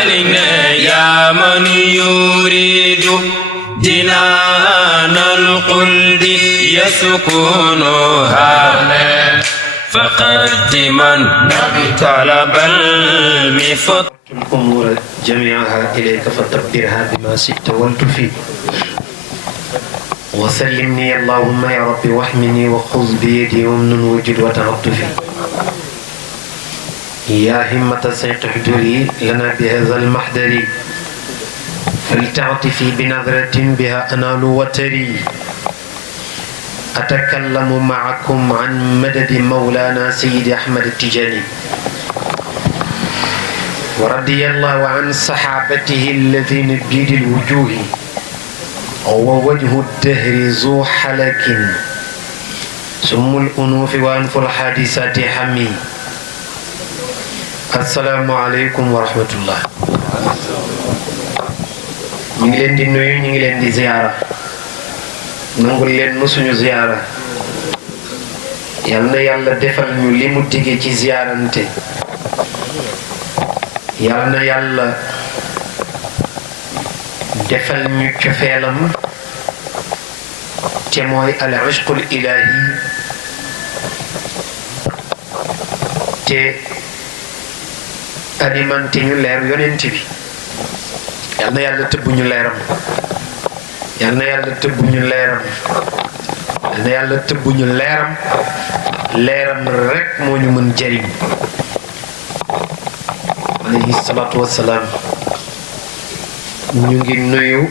علينا يا من يريد جنان القلب يسكنها فقدما طلب المفت الأمور جميعها إليك فتدبرها بما شئت والتفي وسلمني اللهم يا ربي واحمني وخذ بيدي ومن وجد وتعطفي يا همة سيق حضوري لنا بهذا المحضر فلتعطفي بنظرة بها أنال وتري أتكلم معكم عن مدد مولانا سيد أحمد التجاني ورضي الله عن صحابته الذين بيد الوجوه ووجه الدهر ذو حلك سم الأنوف وأنف الحادثات حمي السلام عليكم ورحمة الله ñu ngi leen di nuyu ñu ngi leen di ziyaara nangul leen nu suñu ziyaara yal na yàlla defal ñu li mu dige ci ziyaarante yal na yàlla defal ñu cofeelam te mooy al ishqul ilaahi te alimenté ñu leer yonent bi yal na yàlla tëbb ñu leeram yal na yàlla tëbb ñu leeram yal na yàlla tëbb ñu leeram leeram rek moo ñu mën jariñ alayhi salaatu wassalaam ñu ngi nuyu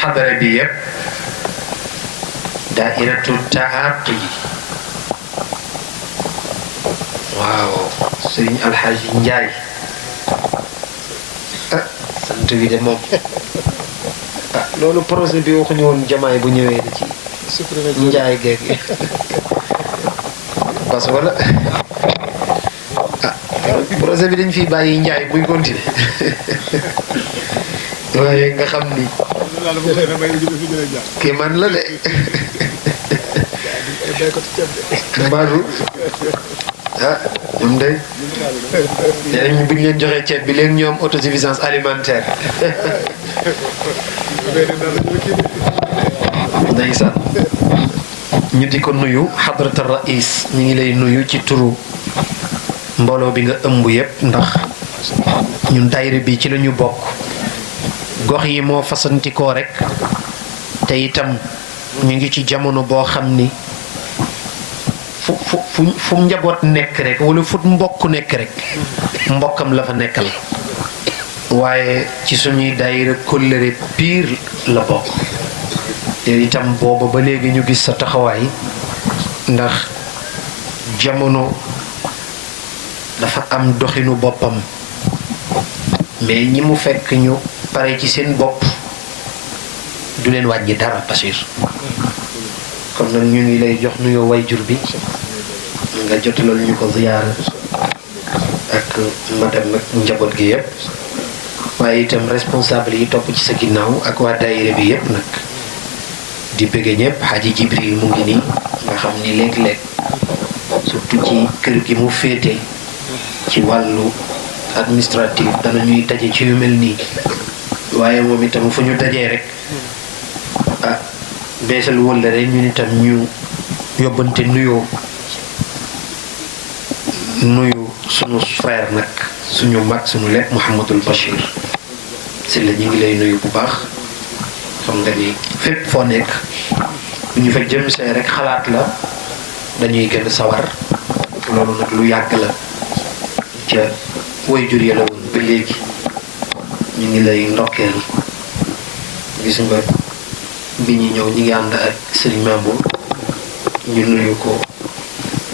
xadara bi yépp daairatu taaqi waaw sëriñ alxaaji njaay sant bi de moom loolu projet bi waxuñu woon jamaay bu ñëwee da ci njaay geeg parce que wala projet bi dañ fiy bàyyi njaay buy continuer waaye nga xam ni kii man la de mbaadu ñoom day nee nañ bu ñu leen joxee ceeb bi léegi ñoom autosuffisance alimentaire ndeysaan ñu di ko nuyu xadrata rais ñu ngi lay nuyu ci turu mbooloo bi nga ëmb yépp ndax ñun daayira bi ci lañu bokk gox yi moo fasantikoo rek te itam ñu ngi ci jamono boo xam ni fu njaboot nekk rek wala fu mbokk nekk rek mbokkam la fa nekkal waaye ci suñuy daayira kóllëre piir la bokk te itam booba ba léegi ñu gis sa taxawaay ndax jamono dafa am doxinu boppam mais ñi mu fekk ñu pare ci seen bopp du leen wàññi dara Bachir kon nag ñu ngi lay jox nuyoo wayjur bi nga jotalal ñu ko ziyaara ak madame ak njaboot gi yépp waaye itam responsable yi topp ci sa ginnaaw ak waa daayira bi yépp nag di bëgge ñépp Xaaji Jibril mu ngi nii nga xam ni léeg-léeg surtout ci kër gi mu féete ci wàllu administratif dana ñuy daje ci yu mel nii waaye moom itam fu ñu dajee rek beesal wëlla rek ñun itam ñu yóbbante nuyu sunu frère nag suñu mag suñu lépp Mouhamadul Bachir si la ñu ngi lay nuyu bu baax xam nga ni fépp foo nekk bu ñu fa jëm see rek xalaat la dañuy gën a sawar loolu nag lu yàgg la ca way jur ya la woon ba léegi ñu ngi lay ndokkeel gis nga bi ñu ñëw ñi ngi ànd ak Serigne Mambo ñu nuyu ko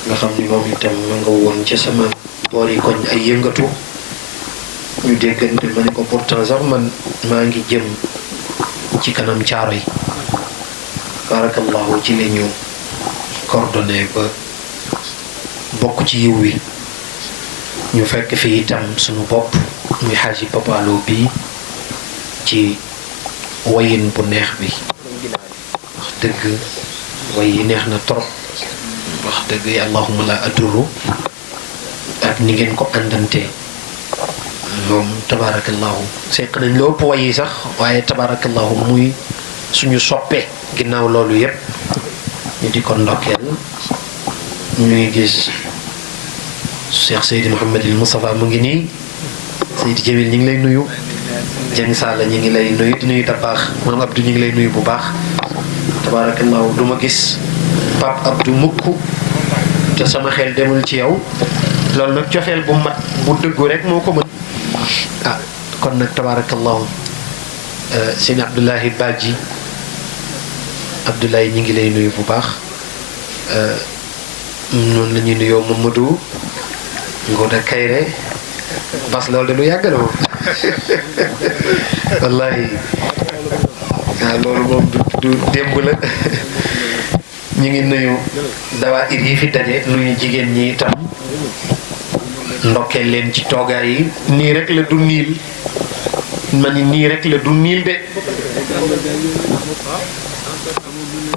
nga xam ni moom itam ma nga woon ca sama boor yi koñ ay yëngatu ñu déggante ma ne ko pourtant sax man maa ngi jëm ci kanam caaro yi barakallahu ci la ñu coordonné ba bokk ci yiw wi ñu fekk fi itam suñu bopp muy Xaaji Papalo bi ci wayin bu neex bi wax dëgg way yi neex na trop wax dëgg allahumma la aduru ak ni ngeen ko àndante moom tabarakallahu seq nañ loo ëpp way yi sax waaye tabarakallahu muy suñu soppee ginnaaw loolu yépp ñu di ko ndokkeel ñuy gis Cheikh Seydi Mouhamadil Moustapha mu ngi nii Seydi Jamil ñu ngi lay nuyu Jeng Sall ñu ngi lay nuyu di nuyu da baax maam Abdou ñu ngi lay nuyu bu baax tabarakallahu du ma gis Pape Abdou mukk te sama xel demul ci yow loolu nag cofeel bu mat bu dëggu rek moo ko mën kon nag tabarakallahu sëñ Abdoulahi Badji Abdoulaye ñu ngi lay nuyu bu baax noonu la ñuy nuyoo Mamadou Ngoda Kayre bas loolu de lu yàgg la moom wallahi loolu moom du démb la ñu ngi nuyu dawaa ir yi fi daje nuyu jigéen ñi itam ndokkeel leen ci toogaay yi nii rek la du niil ma ni nii rek la du niil de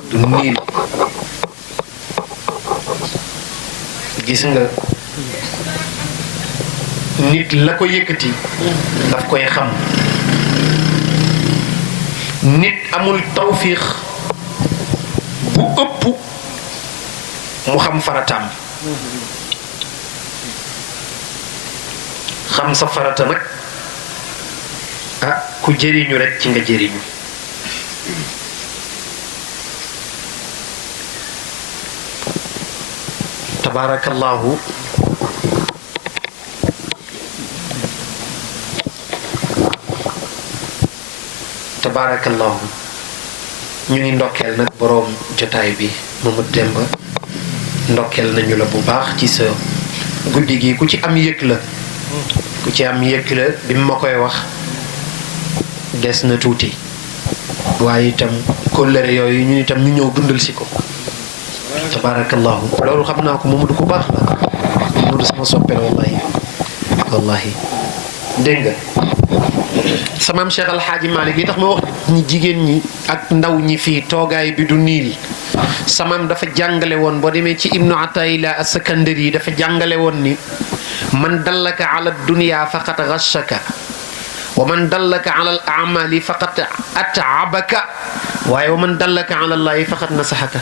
du niil gis nga nit la ko yëkkati daf koy xam nit amul tawfiix bu ëpp mu xam farataam xam sa farata nag ku jëriñu rek ci nga jëriñu tabarakallahu ñu ngi ndokkeel nag boroom jotaay bi Mamadou Demba ndokkeel nañu la bu baax ci sa guddi gi ku ci am yëg la bi ma koy wax des na tuuti waaye itam kóllëre yooyu ñu itam ñu ñëw dundal si ko tabarakallahu loolu xam naa ko Mamadou ku baax la Mamadou sama soppe la wallahi dégg nga samaam Cheikh Alxaaji Malick yi tax ma wax ñi jigéen ñi ak ndaw ñi fii toogaay bi du niil samaam dafa jàngale woon boo demee ci Ibnu Atayla as-Sakandari yi dafa jàngale woon ni man dallaka ala dunya faqad ghashaka wa man dallaka ala al a'mali faqad at'abaka waaye wa man dallaka ala allahi faqad nasahaka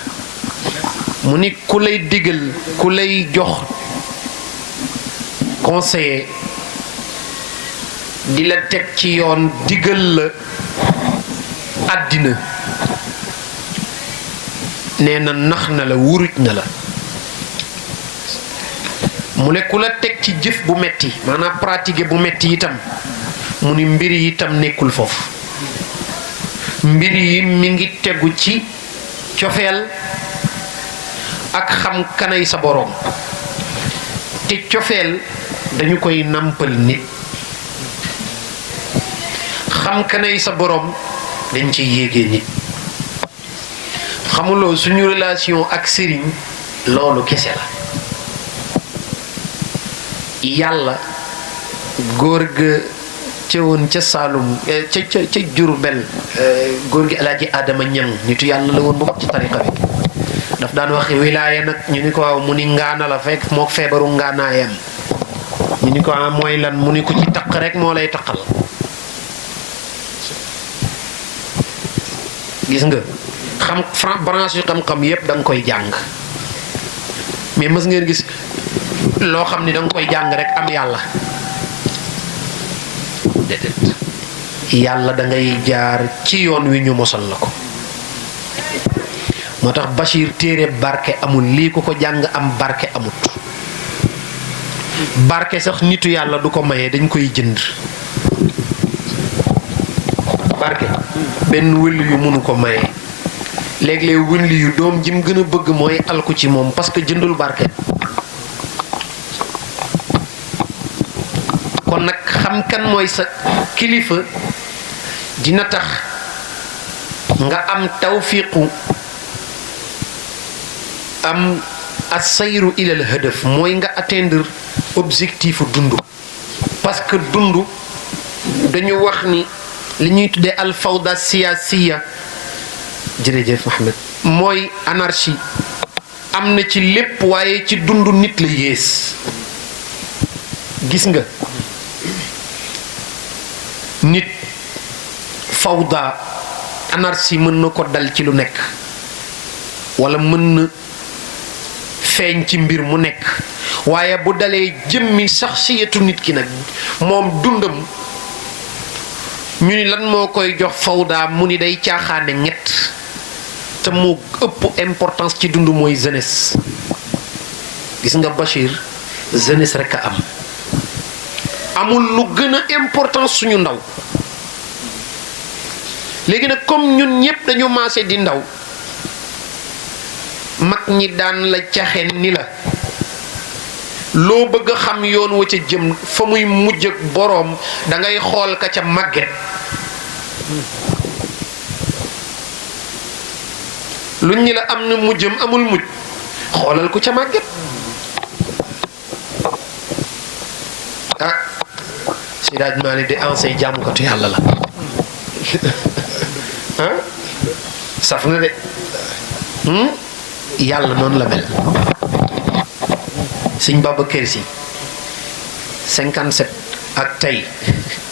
mu ni ku lay digal ku lay jox conseiller di la teg ci yoon digal la àddina nee na nax na la wuruj na la mu ne ku la teg ci jëf bu metti maanaam pratiquer bu metti itam mu ni mbir yi itam nekkul foofu mbir yi mi ngi tegu ci cofeel ak xam kanay sa boroom te cofeel dañu koy nàmpal nit xam kanay sa boroom dañ ci yéegee nit xamuloo suñu relation ak sëriñ loolu kese la yàlla góor ga ca woon ca Saalum ca Jurbel góor gi Alaaji Adama Ñang nitu yàlla la woon bu mag ci tariqa bi daf daan wax wilaaya nag ñu ni ko waaw mu ni ngaana la fekk mook feebaru ngaanaayam ñu ni ko mooy lan mu ni ko ci taq rek moo lay taqal gis nga branche yu xam-xam yépp da nga koy jàng mais mës ngeen gis loo xam ni da nga koy jàng rek am yàlla déedéet yàlla da ngay jaar ci yoon wi ñu mosal la ko moo tax Bachir téere barke amul lii ku ko jàng am barke amut barke sax nitu yàlla du ko maye dañ koy jënd barke benn wëlli yu mënu ko maye léeg-léeg wëlli yu doom jim gën a bëgg mooy alku ci moom parce que jëndul barke kon nag xam kan mooy sa kilifa dina tax nga am tawfiqu am asayru ilal hadaf mooy nga atteindre objectifu dund parce que dund dañu wax ni li ñuy tuddee alfawda siyasiya jërëjëf Mohamed mooy anarchie am na ci lépp waaye ci dund nit la yées gis nga nit fawda anarchie mën na ko dal ci lu nekk wala mën na feeñ ci mbir mu nekk waaye bu dalee jëmmi saxsiyatu nit ki nag moom dundam ñu ni lan moo koy jox fawda mu ni day caaxaane ñett te moo ëpp importance ci dund mooy jeunesse. gis nga Bachir jeunesse rek a am amul lu gën a importance suñu ndaw léegi nag comme ñun ñépp dañu maase di ndaw mag ñi daan la caxeen ni la loo bëgg a xam yoon wa ca jëm fa muy mujj ak boroom dangay xool ka ca màgget luñ ñi la am na mujjam amul mujj xoolal ku ca màgget ah si daaj maa ne de ancien jaamukatu yàlla la ah saf na de yàlla noonu la mel sëñ Babacar Si 57 ak tey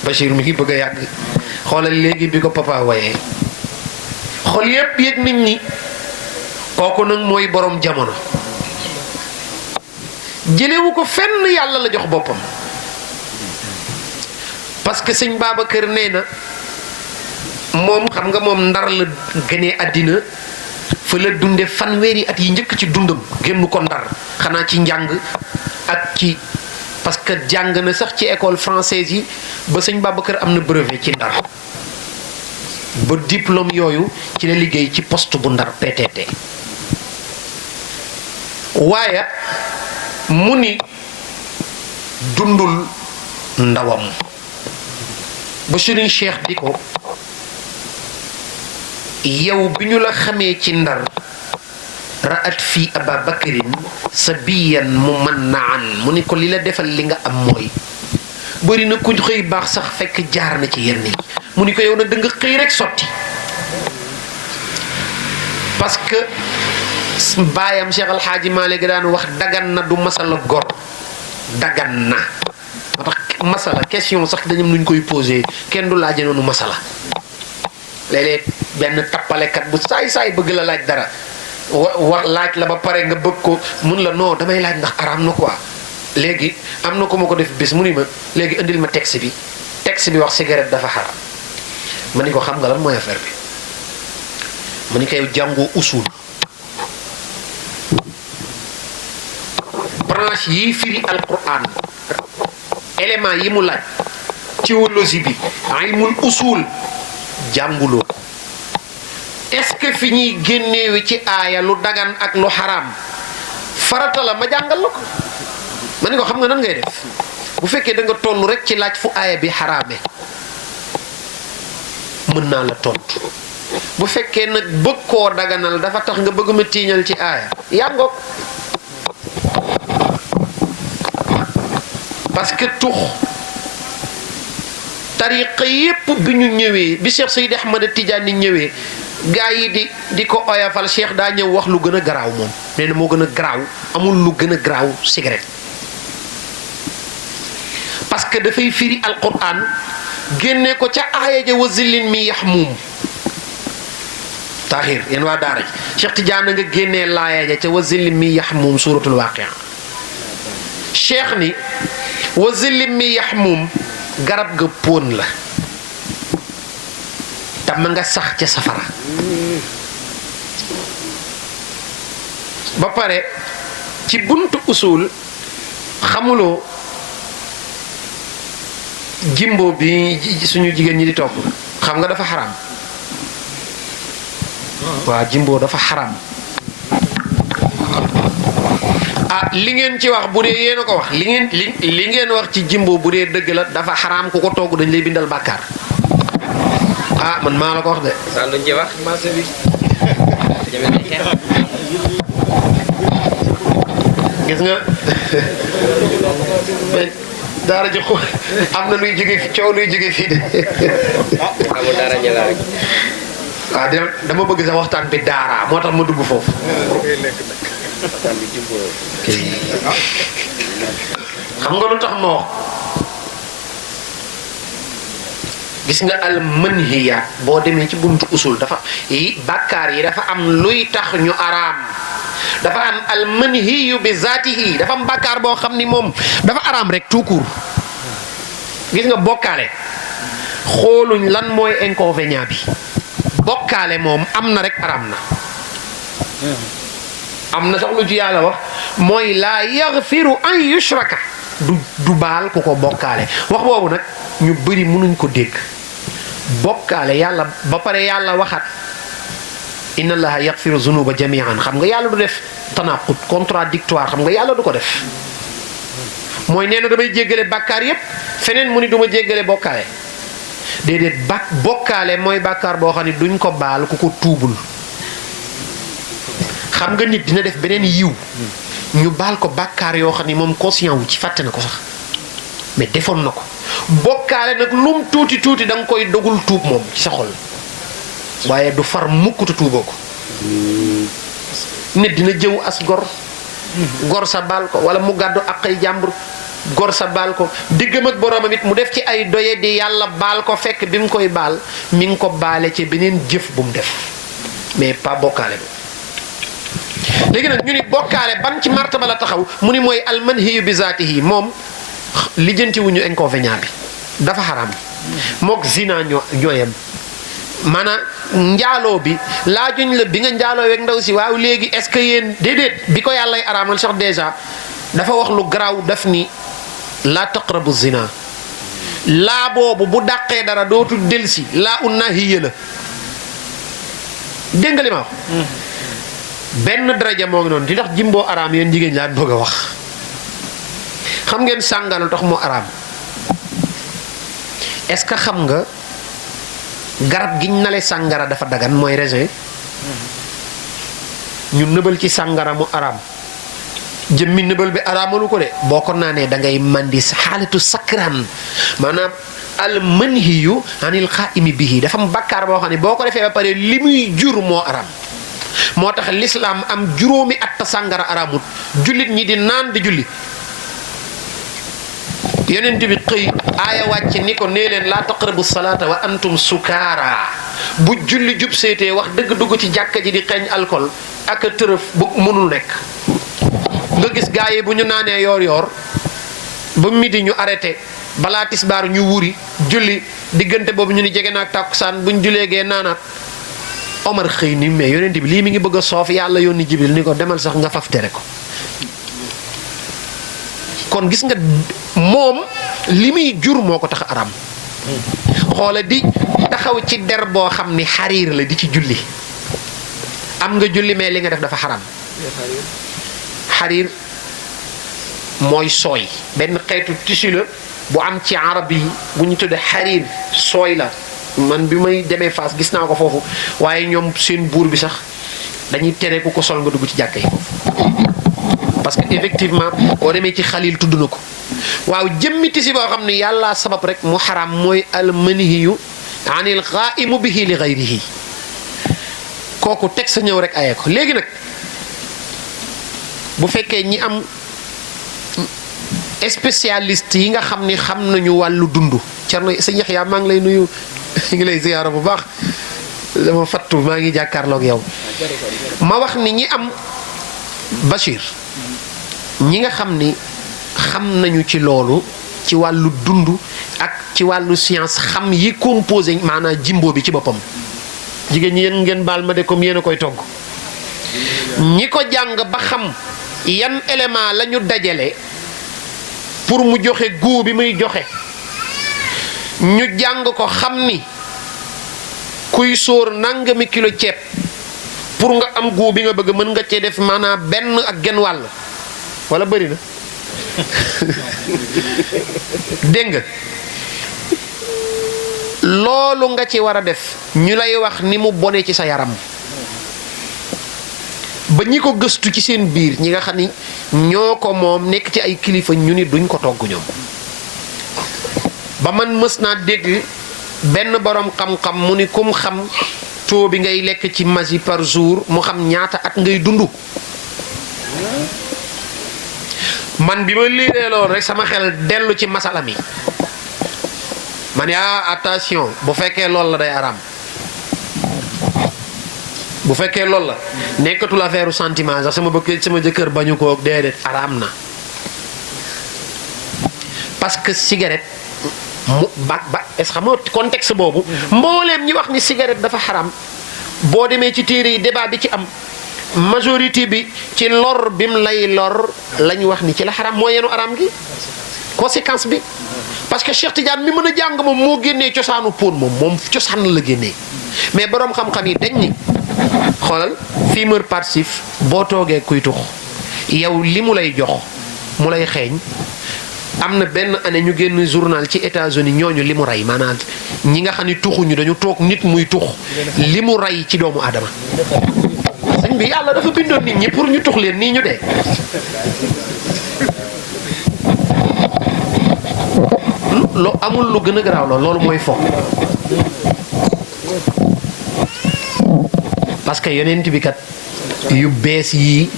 Bachir mi ngi bëgg a yàgg xoolal léegi bi ko papa wayee xool yépp yëg nit ñi kooku nag mooy borom jamono jëlewu ko fenn yàlla la jox boppam parce que sëñ Babacar nee na moom xam nga moom Ndar la gënee àddina fa la dunde fanweeri at yi njëkk ci dundam génn ko Ndar xanaa ci njàng ak ci parce que jàng na sax ci école française yi ba sëñ Babacar am na brevet ci Ndar ba diplôme yooyu ci la liggéey ci poste bu Ndar PTT waaye mu ni dundul ndawam ba Serigne Cheikh di ko yow bi ñu la xamee ci Ndar ra'at fii Aba Bakrin sabiyan mumannaan mu ni ko li la defal li nga am mooy bëri na ku xëy baax sax fekk jaar na ci yenn yi mu ni ko yow nag da nga xëy rek sotti parce que baayam Cheikh Al Hadji Malick daan wax dagan na du masala gor dagan na moo tax masala question sax dañu nuñ koy posé kenn du laaje noonu masala léeg-léeg benn tappalekat bu saay-saay bëgg la laaj dara wax laaj la ba pare nga bëgg ko mun la non damay laaj ndax araam na quoi léegi am na ko ma ko def bés mu ni ma léegi indil ma texte bi wax cigarette dafa xaram ma ni ko xam nga lan mooy affaire bi ma ni ko yow jàngoo usul branche yi firi alquran élément yi mu laaj théologie bi ilmul usul jànguloo ko est-ce que fi ñuy génneewi ci aaya lu dagan ak lu xaraam farata la ma jàngal la ko ma ni ko xam nga nan ngay def bu fekkee da nga toll rek ci laaj fu aaya bi xaraame mën naa la tontu bu fekkee nag bëgg koo daganal dafa tax nga bëgg ma tiiñal ci aaya yàngoog parce que tux tariqa yépp bi ñu ñëwee bi Cheikh Seydi Ahmad Tidiane ñëwee gaa yi di ko oyafal Cheikh daa ñëw wax lu gën a garaaw moom nee na moo gën a garaaw amul lu gën a garaaw cigarette parce que dafay firi alquran génne ko ca aaya ja wa zillin mi yaxmuum taahir yéen waa daara ji Cheikh Tidiane nga génnee laaya ja ca wa zillin mi yaxmuum suuratul waaqia Cheikh ni wa zillin mi yaxmuum garab ga póon la tam nga sax ca safara ba pare ci buntu usul xamuloo jimbo bi suñu jigéen ñi di togg xam nga dafa xaraam waa jimbo dafa xaraam ah li ngeen ci wax bu dee yéen a ko wax li ngeen wax ci jimbo bu dee dëgg la dafa xaraam ku ko togg dañ lay bindal bàkkaar ah man maa la ko wax de. saan duñ ci wax marché bi gis nga daara ji am na luy jóge fi coow luy jóge fii de. amul dara jëla rek. waaw dama bëgg sax waxtaan bi daara moo tax ma dugg foofu. xam nga lu tax ma wax gis nga al manhiya boo demee ci buntu usul dafa yi bàkkaar yi dafa am luy tax ñu araam dafa am al manhiyu bi zaatihi dafa am bàkkaar boo xam ni moom dafa araam rek tout court gis nga bokkaale xooluñ lan mooy inconvénient bi bokkaale moom am na rek araam na am na sax lu ci yàlla wax mooy laa yaghfiru an yushraka du baal ku ko bokkaale wax boobu nag ñu bëri mënuñ ko dégg bokkaale yàlla ba pare yàlla waxat inna allaha yaghfiru zunuba jami'an xam nga yàlla du def tanaqut contradictoire xam nga yàlla du ko def mooy nee na damay jéggale bàkkaar yépp feneen mu ni du ma jéggale bokkaale déedéet bokkaale mooy bàkkaar boo xam ne duñ ko baal ku ko tuubul xam nga nit dina def beneen yiw ñu baal ko bàkkaar yoo xam ne moom conscient wu ci fàtte na ko sax mais defoon na ko bokkaale nag lum tuuti tuuti da nga koy dogul tuub moom ci sa xol waaye du far mukkutu tuuboo ko nit dina jëw as gor sa baal ko wala mu gàddu ak ay jàmbur gor sa baal ko diggam ak boroomam it mu def ci ay doye di yàlla baal ko fekk bi mu koy baal mi ngi ko baale ci beneen jëf bu mu def mais pas bokkaale bi léegi nag ñu ni bokkaale ban ci martaba la taxaw mu ni mooy almanhiyu bi zaatihi moom lijjanti wuñu inconvénient bi dafa xaraam mook zina ñooyam maanaam njaaloo bi laajuñ la bi nga njaaloo weeg ndaw si waaw léegi est-ce que yéen déedéet bi ko yàllay araamal sax déjà dafa wax lu garaaw daf ni laa taqrabu zina laa boobu bu dàqee dara dootu delsi laa unnahiya la dégg nga li ma wax benn daraja moo ngi noonu di tax jimboo araam yéen jigéen laa bëgg a wax xam ngeen sàngara tax mu araam est-ce que xam nga garab giñ nale sàngara dafa dagan mooy raisin ñu nëbal ci sàngara mu araam jëmmi nëbal bi araamalu ko de boo ko naanee da ngay mandi xaalatu sakran maanaam al manhiyu anil qaa'imi bihi dafa am bàkkaar boo xam ne boo ko defee ba pare li muy jur moo araam moo tax lislaam am juróomi at sàngara araamut jullit ñi di naan di julli yonent bi xëy aaya wàcc ni ko nee leen laa taqrabu salaata wa antum sukaara bu julli jub seetee wax dëgg dugg ci jàkka ji di xeeñ alcool ak a tërëf bu mënul nekk nga gis gaa yi bu ñu naanee yoor ba midi ñu arrêté balaa tisbaar ñu wuri julli diggante boobu ñu ni jege naag tàkkusaan buñ julee gee naanaat Omar xëy ni mais yonent bi lii mi ngi bëgg a soof yàlla yónni Jibril ni ko demal sax nga faf tere ko kon gis nga moom li muy jur moo ko tax araam xoola di taxaw ci der boo xam ni xariir la di ci julli am nga julli mais li nga def dafa xaram xariir mooy sooy benn xeetu tissu la bu am ci arab yi bu ñu tuddee xariir sooy la man bi may demee Fass gis naa ko foofu waaye ñoom seen buur bi sax dañuy tere ku ko sol nga dugg ci jàkka yi parce que effectivement boo demee ci xalil tudd na ko waaw jëmmi tisi boo xam ne yàlla sabab rek mu xaraam mooy almanihiyu anil qaa'imu bihi li gayrihi kooku teg sa ñëw rek ayee ko léegi nag bu fekkee ñi am spécialiste yi nga xam ni xam nañu wàllu dund Cerno sa Yaxya maa ngi lay nuyu ngi lay ziyaara bu baax dama fattu maa ngi jàkkaarloog yow ma wax ni ñi am Bachir ñi nga xam ni xam nañu ci loolu ci wàllu dund ak ci wàllu science xam yi composé maanaam jimbo bi ci boppam jigéen ñi yéen ngeen baal ma de comme yéen a koy togg ñi ko jàng ba xam yan élément la ñu dajale pour mu joxe goût bi muy joxe ñu jàng ko xam ni kuy sóor nangami kilo ceeb pour nga am goût bi nga bëgg mën nga cee def maanaam benn ak genn wàll wala bëri na dégg nga loolu nga ci war a def ñu lay wax ni mu bone ci sa yaram ba ñi ko gëstu ci seen biir ñi nga xam ni ñoo ko moom nekk ci ay kilifa ñu ni duñ ko togg ñoom ba man mës naa dégg benn borom xam-xam mu ni kum xam taux bi ngay lekk ci masi par jour mu xam ñaata at ngay dund man bi ma liiree loolu rek sama xel dellu ci masala mi ma ne attention bu fekkee loolu la day araam bu fekkee loolu la nekkatul affaire sentiment sax sama jëkkër bañu ko déedéet araam na parce que cigarette est-ce que xam nga contexte boobu mbooleem ñi wax ni cigarette dafa xaram boo demee ci téere yi débat bi ci am majorité bi ci lor bim lay lor lañ wax ni ci la xaram moo yenu araam gi conséquence bi parce que Cheikh Tidiane mi mën a jàng moom moo génnee cosaanu pon moom cosaan la génnee mais boroom xam-xam yi dañ ni xoolal fumeur passif boo toogee kuy tux yow li mu lay jox mu lay xeeñ am na benn année ñu génn journal ci États-Unis ñooñu li mu rey maanaam ñi nga xam ni tuxuñu dañu toog nit muy tux li mu rey ci doomu aadama sëñ bi yàlla dafa bindoon nit ñi pour ñu tux leen nii ñu dee lo amul lu gën a garaaw loolu mooy fo parce que yonent bi kat yu bees yi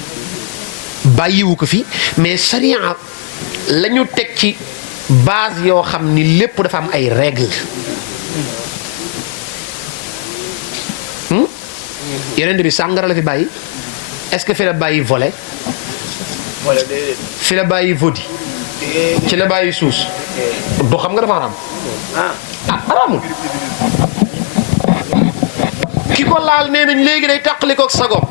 bàyyiwu ko fi mais sariya lañu teg ci base yoo xam ni lépp dafa am ay règles yonent bi sàngara la fi bàyyi est-ce que fi la bàyyi volet fi la bàyyi vodi ci la bàyyi suus du xam nga dafa xaram xaramul ki ko laal nee nañ léegi day tàqali kook sagoom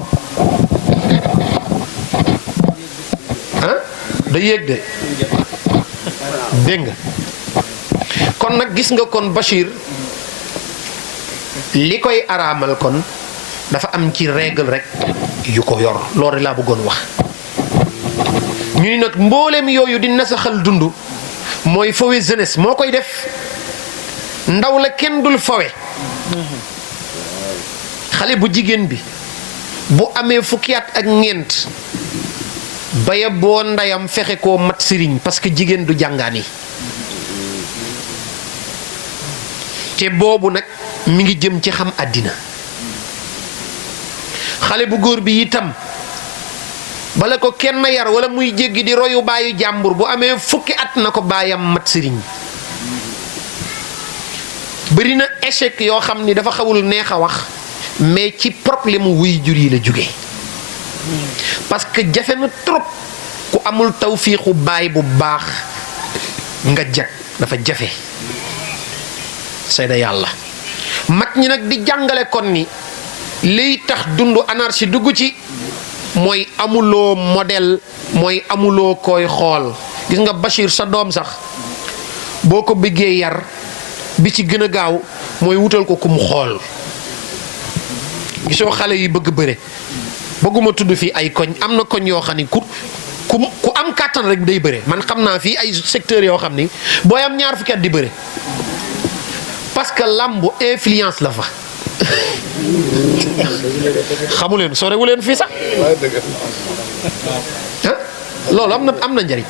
da yéeg de dégg nga kon nag gis nga kon Bachir li koy araamal kon dafa am ci règle rek yu ko yor loolu laa bëggoon wax ñu ni nag mbooleem yooyu di nasaxal dund mooy fawe jeunesse moo koy def ndaw la kenn dul fawe xale bu jigéen bi bu amee fukki at ak ñeent baya boo ndeyam fexe koo mat sëriñ parce que jigéen du jàngaani te boobu nag mi ngi jëm ci xam àddina xale bu góor bi itam bala ko kenn yar wala muy jéggi di royu baayu jàmbur bu amee fukki at na ko baayam mat sëriñ bëri na échec yoo xam ni dafa xawul neex a wax mais ci problème wuy jur yi la jóge parce que jafe na trop ku amul tawfiixu baay bu baax nga jag dafa jafe seeda yàlla mag ñi nag di jàngale kon ni liy tax dund anarchie dugg ci mooy amuloo modèle mooy amuloo koy xool gis nga Bachir sa doom sax boo ko bëggee yar bi ci gën a gaaw mooy wutal ko ku mu xool gisoo xale yi bëgg bëre bëgguma tudd fii ay koñ am na koñ yoo xam ni ku am kàttan rek day bëre man xam naa fii ay secteurs yoo xam ni booy am ñaar fukki at di bëre parce que làmbu influence la fa xamu leen sorewu leen fii sax loolu am na njariñ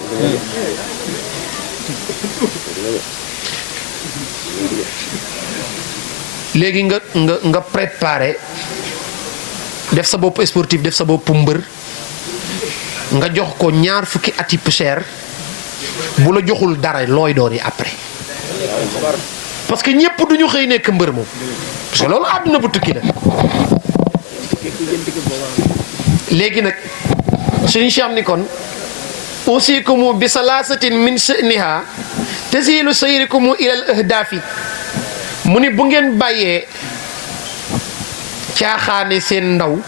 léegi nga préparer def sa bopp sportif def sa bopp mbër nga jox ko ñaar fukki ati poussière bu la joxul dara looy doon yi après parce que ñépp duñu xëy nekk mbër moom parce que loolu àdduna bu tukki la léegi nag suñu Cheikh ni kon usikumu bi salaasatin min sha'niha tasilu sayrikumu ilal ahdaafi mu ni bu ngeen bàyyee caaxaane seen ndaw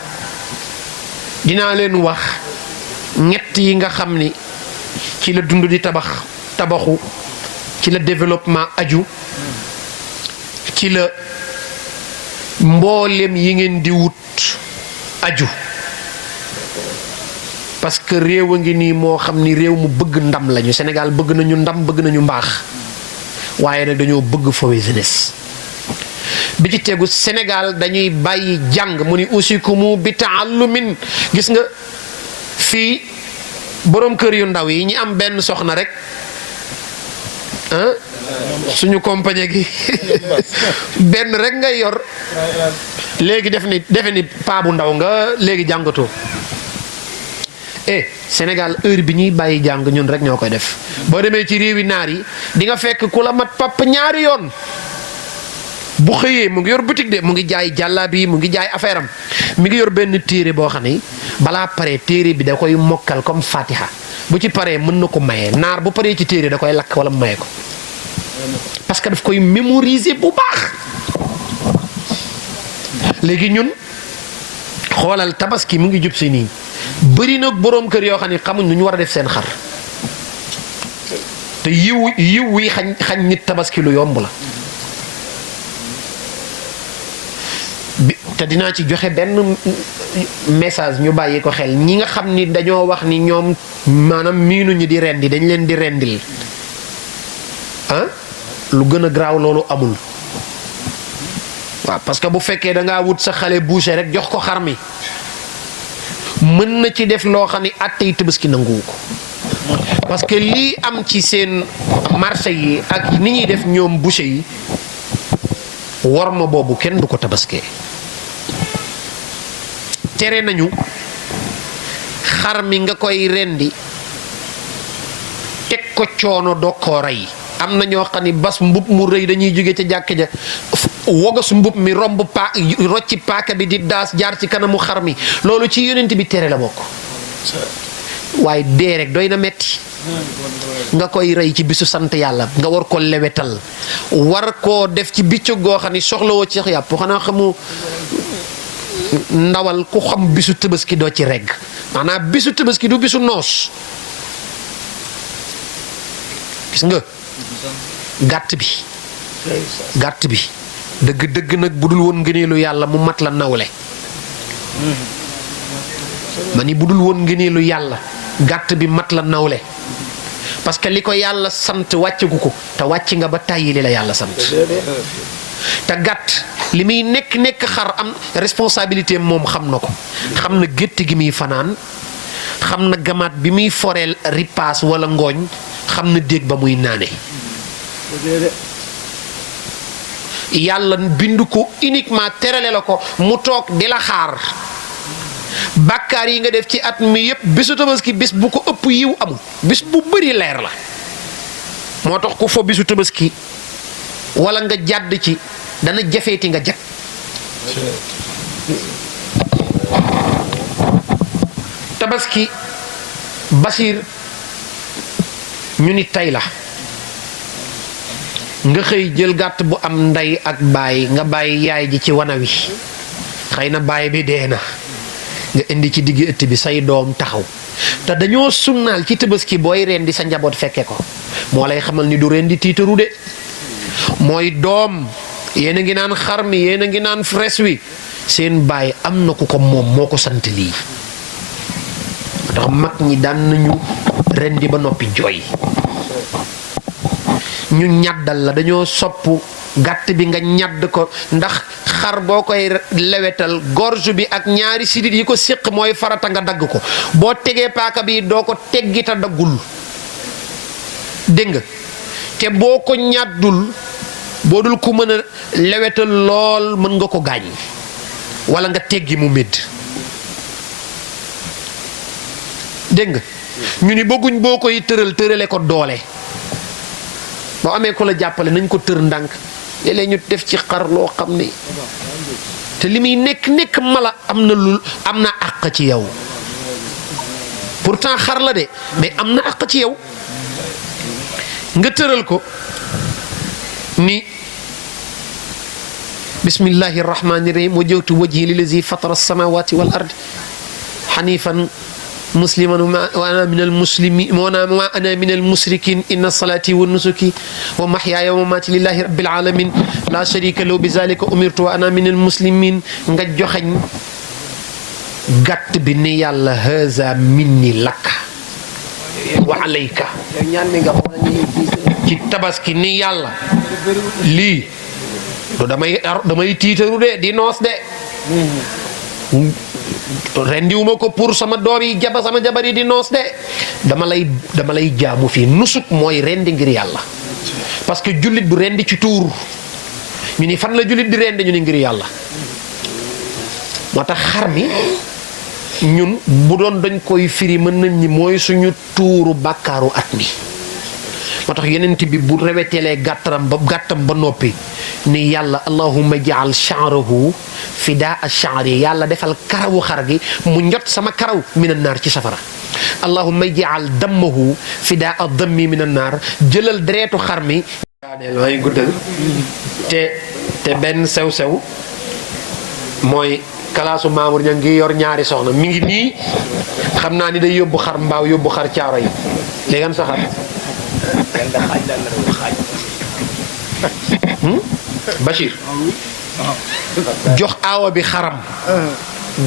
dinaa leen wax ñett yi nga xam ni ci la dund di tabaxu ci la développement aju ci la mboolem yi ngeen di wut aju parce que réew a ngi nii moo xam ni réew mu bëgg ndam lañu Sénégal bëgg nañu ndam bëgg nañu mbaax waaye nag dañoo bëgg fawe jeunesse bi ci tegu Sénégal dañuy bàyyi jàng mu ni usikumu bi taallumin gis nga fii boroom kër yu ndaw yi ñi am benn soxna rek suñu compagnie gi benn rek ngay yor léegi defe ni paa bu ndaw nga léegi jàngatoo Sénégal heure bi ñuy bàyyi jàng ñun rek ñoo koy def boo demee ci réewi naar yi di nga fekk ku la mat pap ñaari yoon bu xëyee mu ngi yor boutique de mu ngi jaay jàllaabi mu ngi jaay affaire am mi ngi yor benn téere boo xam ne balaa pare téere bi da koy mokkal comme Fatiha bu ci paree mën na ko maye naar bu paree ci téere da koy lakk wala mu maye ko parce que daf koy mémoriser bu baax. léegi ñun xoolal tabaski mu ngi jub si nii bëri na boroom kër yoo xam ne xamuñ nu ñu war a def seen xar te yiw wi xañ nit tabaski lu yomb la. te dinaa ci joxe benn message ñu bàyyi ko xel ñi nga xam ni dañoo wax ni ñoom maanaam miinuñu di rendi dañ leen di rendil lu gën a garaaw loolu amul. waaw parce que bu fekkee da ngaa wut sa xale boucher rek jox ko xar mi mën na ci def loo xam ni àttey tabaski nanguwu ko parce que lii am ci seen marché yi ak ni ñuy def ñoom boucher yi worma boobu kenn du ko tabaskee. tere nañu xar mi nga koy rendi teg ko coono doo koo rey. am na ñoo xam ni bas mbub mu rëy dañuy jóge ca jàkk ja wogas mbub mi romb rocci paaka bi di daas jaar ci kanamu xar mi loolu ci yonent bi tere la bokk. waaye dee rek doy na metti nga koy rey ci bisu sant yàlla nga war ko lewetal war koo def ci biccu goo xam ni soxlawoo ci yàpp xanaa xamu ndawal ku xam bisu tabaski doo ci regg maanaam bisu tabaski du bisu noos. gis nga gàtt bi dëgg nag bu dul woon ngëneelu yàlla mu mat la nawle ma ni bu dul woon ngëneelu yàlla gàtt bi mat la nawle parce que li ko yàlla sant wàccagu ko te wàcc nga ba tàyyi li la yàlla sant te gàtt li muy nekk xar am responsabilité moom xam na ko xam na gétt gi muy fanaan xam na gamaat bi muy foreel ripaas wala ngooñ xam na déeg ba muy naane. yàlla bind ko uniquement terale la ko mu toog di la xaar bàkkaar yi nga def ci at mi yépp bisu tabaski bis bu ko ëpp yiw amul bis bu bëri leer la moo tax ku fo bisu tabaski wala nga jàdd ci dana jafeeti nga jag. tabaski Basiir ñu ni tey la nga xëy jël gàtt bu am ndey ak baay nga bàyyi yaay ji ci wana wi xëy na baay bi dee na nga indi ci digg ëtt bi say doom taxaw te dañoo sunnaal ci tabaski booy rendi sa njaboot fekke ko moo lay xamal ni du rendi tiitaru de mooy doom yéen a ngi naan xar mi yéen a ngi naan fres wi seen baay am na ku ko moom moo ko sant lii ndax mag ñi daan nañu rendi ba noppi jooy ñu ñaddal la dañoo sopp gàtt bi nga ñadd ko ndax xar boo koy lewetal gorge bi ak ñaari sidit yi ko séq mooy farata nga dagg ko boo tegee paaka bi doo ko teggi ta daggul dégg nga te boo ko ñaddul boo dul ku mën a lewetal lool mën nga ko gaañ wala nga teggi mu médd dégg nga ñu ni bëgguñ boo koy tërale ko doole boo amee ko la jàppale nañ ko tër ndànk léeg-léeg ñu def ci xar loo xam ne te li muy nekk mala am na àq ci yow pourtant xar la de mais am na àq ci yow nga tëral ko ni bismillahi rahmani rahim wajjahtu wajhi lillazi fatara as-samawati wal ardi hanifan musliman wa ana min al-muslimin wa ana min al-mushrikin inna salati wa nusuki wa mahyaya wa mamati lillahi rabbil alamin la sharika lahu bizalika umirtu wa ana min al-muslimin nga joxañ gàtt bi ni yàlla haza minni laka wa alayka ci tabaski ni yàlla lii du damay tiitaru de di noos de rendiwuma ko pour sama doom yi sama jabar yi di noos de dama lay jaamu fii nusuk mooy rendi ngir yàlla parce que jullit bu rendi ci tuur ñu ni fan la jullit di rendi ñu ni ngir yàlla moo tax xar mi ñun bu doon dañ koy firi mën nañ ni mooy suñu tuuru bàkkaaru at mi moo tax yenent bi bu rewetelee gàttam ba noppi ni yàlla allahumma jaal sha'rahu fidaa sha'ri yàlla defal karawu xar gi mu njot sama karaw minan naar ci safara allahumma jaal dammahu fidaa dammi minan naar jëlal deretu xar mi daaneel may guddal te benn sew-sew mooy kalaasu Mamour ña ngi yor ñaari soxna mi ngi nii xam naa ni day yóbbu xar mbaaw yóbbu xar caaro yi léegi am sa xar Bachir jox aawa bi xaram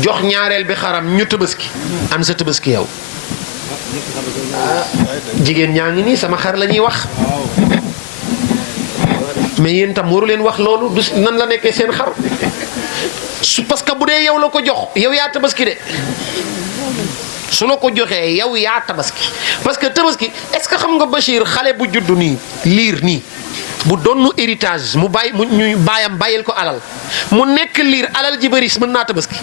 jox ñaareel bi xaram ñu tëbaski an sa tëbaski yow jigéen ñaa ngi nii sama xar la ñuy wax mais yéen tam waru leen wax loolu du nan la nekkee seen xar parce que bu dee yow la ko jox yow yaa tabaski de su la ko joxee yow yaa tabaski parce que tabaski est-ce que xam nga Bachir xale bu juddu nii liir nii bu donnu héritage mu bàyyi mu ñu baayam bàyyil ko alal mu nekk liir alal ji bëri mën naa tabaski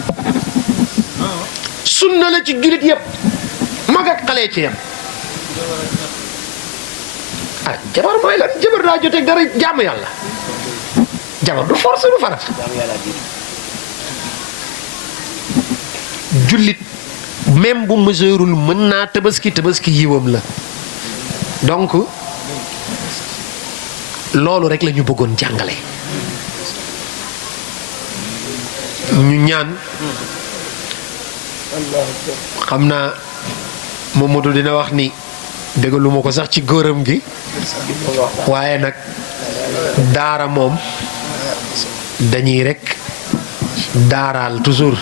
sunna la ci jullit yépp mag ak xale ci yam ah jabar mooy lan jabar daa joteeg dara jaamu yàlla jabar du force du farat jullit même bu mesureul mën naa tabaski yiwam la donc loolu rek la ñu bëggoon jàngale ñu ñaan xam naa Mamadou dina wax ni déggaluma ko sax ci góoram gi waaye nag daara moom dañuy rek daaraal toujours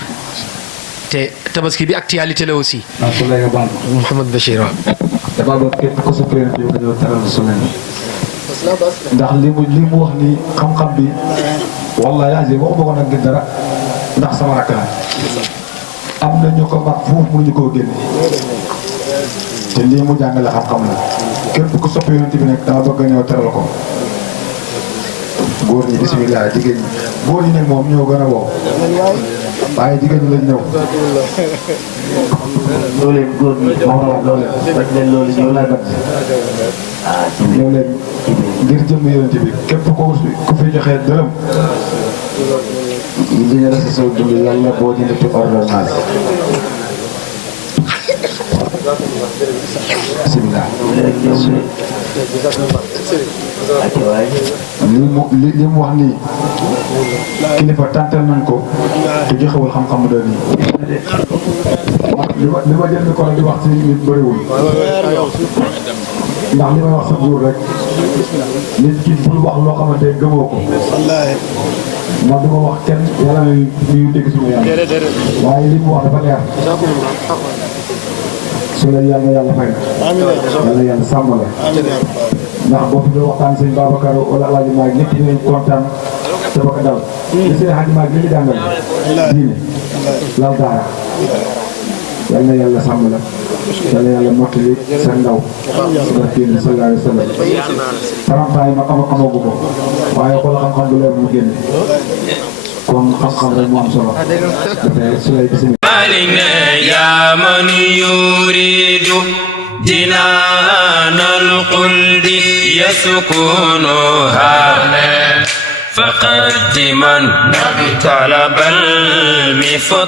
te tabaski bi actualité la aussi. Mouhamed Bachir waaw. damaa bëgg képp ku suppléé bi nga ñëw teral su mel ndax li mu wax ni xam-xam bi wallahi azim waxuma ko nag ngir dara ndax sama rakk la am na ñu ko mag foofu mënuñu koo génne te lii mu jàngale xam-xam la képp ku sopp yonent bi nag dama bëgg ñëw teral ko góor ñi bismillah jigéen ñi góor ñi nag moom ñoo gën a wow waaye jigéen ñi lañ ñëw loolu leen góor ñi moom la loolu leen loolu ñëw laay bat ñëw leen ngir jëm yonent bi képp ku fi joxee dërëm li nga rasa saw dund yàlla boo jëndati ordonnance bismillah li mu wax nii kilifa tàntal nañ ko te joxewul xam-xam doon nii li ma jël ko di wax ci nit bëriwul ndax li may wax sa jour rek nit ki bul wax loo xamante gëmoo ko man duma wax kenn yàlla ñuy dégg suñu yàlla waaye li mu wax dafa leer su la yàlla fay na yàlla sàmm la ndax boo fi doon waxtaan sëñ Babacar wala El Hadj Malick ñëpp dinañ kontaan te ba ko dal. li sëñ Hadj Malick li ñu jàngal diine lal daara yal na yàlla sàmm la yal na yàlla mottali sa ndaw barke bi sallallahu alayhi wa sallam tarantaay ma amagu ko waaye xoolal xam-xam bu leer mu génne kon xam-xam rek moo am solo dafay su lay gis يا من يريد جنان الخلد يسكنها فقدما طلب المفضل